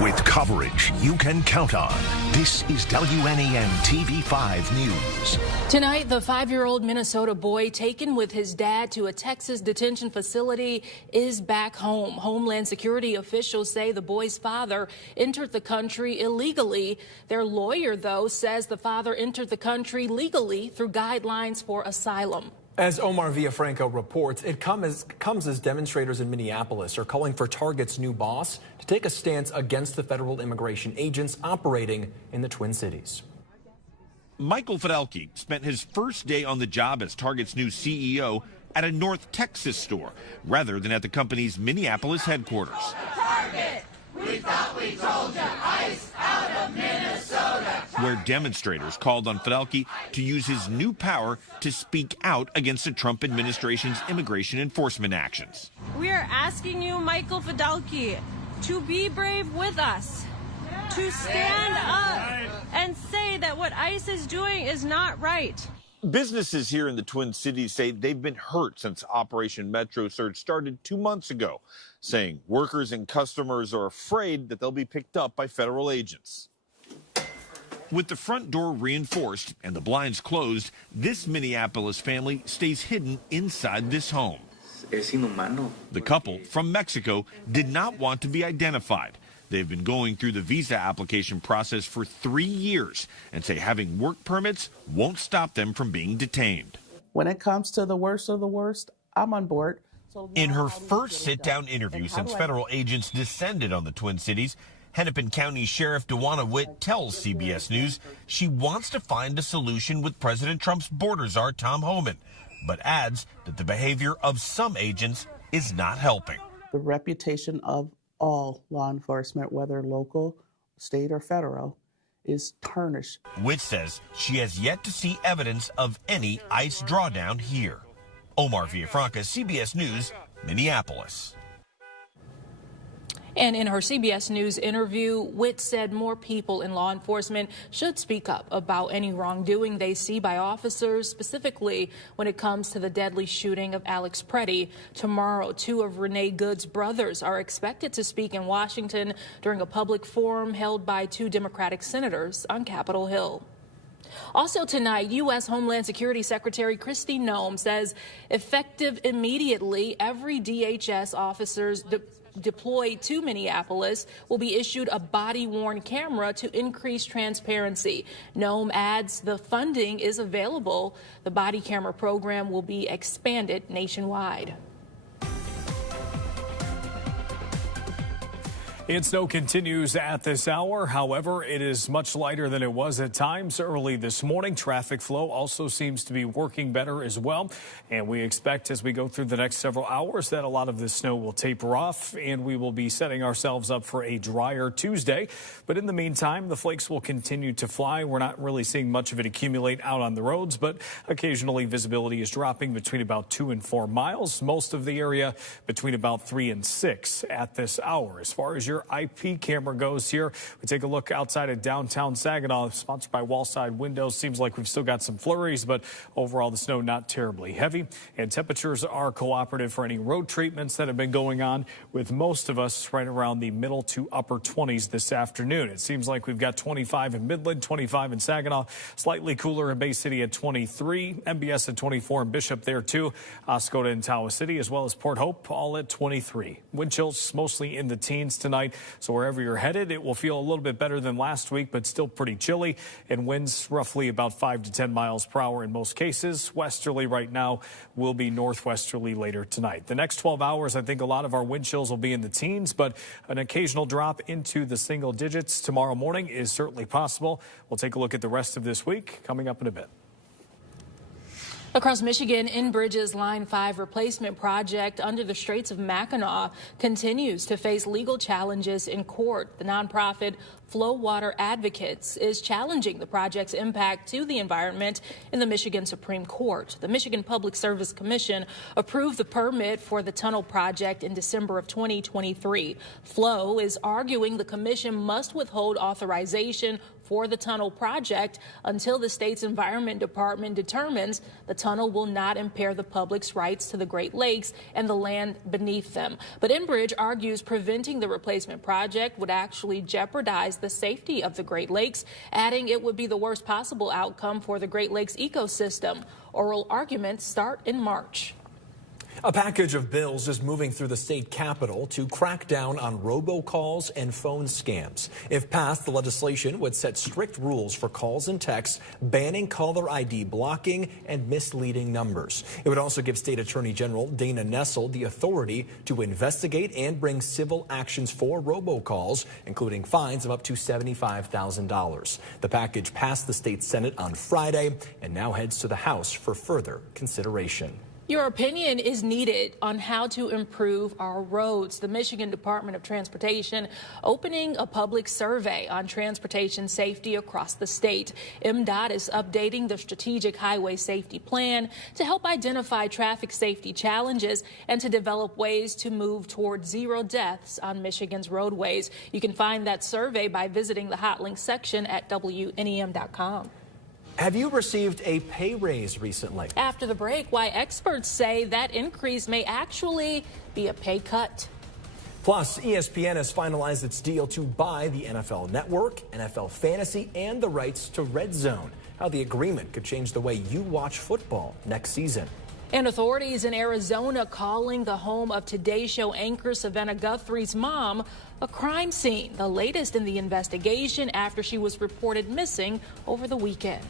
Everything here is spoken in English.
with coverage you can count on. This is WNEN TV5 News. Tonight, the 5-year-old Minnesota boy taken with his dad to a Texas detention facility is back home. Homeland Security officials say the boy's father entered the country illegally. Their lawyer, though, says the father entered the country legally through guidelines for asylum. As Omar Villafranca reports, it comes as demonstrators in Minneapolis are calling for Target's new boss to take a stance against the federal immigration agents operating in the Twin Cities. Michael Fidelki spent his first day on the job as Target's new CEO at a North Texas store rather than at the company's Minneapolis headquarters. Target! We thought we told you, ICE out of Minnesota. Where demonstrators called on Fidelki to use his new power to speak out against the Trump administration's immigration enforcement actions. We are asking you, Michael Fidelki, to be brave with us, to stand up and say that what ICE is doing is not right. Businesses here in the Twin Cities say they've been hurt since Operation Metro Surge started 2 months ago, saying workers and customers are afraid that they'll be picked up by federal agents. With the front door reinforced and the blinds closed, this Minneapolis family stays hidden inside this home. The couple from Mexico did not want to be identified. They've been going through the visa application process for 3 years and say having work permits won't stop them from being detained. When it comes to the worst of the worst, I'm on board. In her first sit-down interview since federal agents descended on the Twin Cities, Hennepin County Sheriff Dewana Witt tells CBS News she wants to find a solution with President Trump's border czar Tom Homan, but adds that the behavior of some agents is not helping. The reputation of all law enforcement, whether local, state, or federal, is tarnished. Witt says she has yet to see evidence of any ICE drawdown here. Omar Villafranca, CBS News, Minneapolis. And in her CBS News interview, Witt said more people in law enforcement should speak up about any wrongdoing they see by officers, specifically when it comes to the deadly shooting of Alex Preddy. Tomorrow, 2 of Renee Good's brothers are expected to speak in Washington during a public forum held by 2 Democratic senators on Capitol Hill. Also tonight, U.S. Homeland Security Secretary Kristi Noem says effective immediately, every DHS officers deployed to Minneapolis will be issued a body-worn camera to increase transparency. Noem adds the funding is available. The body camera program will be expanded nationwide. And snow continues at this hour. However, it is much lighter than it was at times early this morning. Traffic flow also seems to be working better as well. And we expect as we go through the next several hours that a lot of this snow will taper off and we will be setting ourselves up for a drier Tuesday. But in the meantime, the flakes will continue to fly. We're not really seeing much of it accumulate out on the roads, but occasionally visibility is dropping between about 2 and 4 miles. Most of the area between about 3 and 6 at this hour. As far as your IP camera goes here, we take a look outside of downtown Saginaw, sponsored by Wallside Windows. Seems like we've still got some flurries, but overall the snow not terribly heavy. And temperatures are cooperative for any road treatments that have been going on, with most of us right around the middle to upper 20s this afternoon. It seems like we've got 25 in Midland, 25 in Saginaw, slightly cooler in Bay City at 23, MBS at 24 in Bishop there too, Oscoda and Tawas City, as well as Port Hope, all at 23. Wind chills mostly in the teens tonight. So wherever you're headed, it will feel a little bit better than last week, but still pretty chilly. And winds roughly about 5 to 10 miles per hour in most cases. Westerly right now, will be northwesterly later tonight. The next 12 hours, I think a lot of our wind chills will be in the teens, but an occasional drop into the single digits tomorrow morning is certainly possible. We'll take a look at the rest of this week coming up in a bit. Across Michigan, Enbridge's Line 5 replacement project under the Straits of Mackinac continues to face legal challenges in court. The nonprofit Flow Water Advocates is challenging the project's impact to the environment in the Michigan Supreme Court. The Michigan Public Service Commission approved the permit for the tunnel project in December of 2023. Flow is arguing the commission must withhold authorization for the tunnel project until the state's Environment Department determines the tunnel will not impair the public's rights to the Great Lakes and the land beneath them. But Enbridge argues preventing the replacement project would actually jeopardize the safety of the Great Lakes, adding it would be the worst possible outcome for the Great Lakes ecosystem. Oral arguments start in March. A package of bills is moving through the state capitol to crack down on robocalls and phone scams. If passed, the legislation would set strict rules for calls and texts, banning caller ID blocking and misleading numbers. It would also give State Attorney General Dana Nessel the authority to investigate and bring civil actions for robocalls, including fines of up to $75,000. The package passed the state Senate on Friday and now heads to the House for further consideration. Your opinion is needed on how to improve our roads. The Michigan Department of Transportation opening a public survey on transportation safety across the state. MDOT is updating the Strategic Highway Safety Plan to help identify traffic safety challenges and to develop ways to move toward zero deaths on Michigan's roadways. You can find that survey by visiting the Hot Link section at WNEM.com. Have you received a pay raise recently? After the break, why experts say that increase may actually be a pay cut. Plus, ESPN has finalized its deal to buy the NFL Network, NFL Fantasy, and the rights to Red Zone. How the agreement could change the way you watch football next season. And authorities in Arizona calling the home of Today Show anchor Savannah Guthrie's mom a crime scene, the latest in the investigation after she was reported missing over the weekend.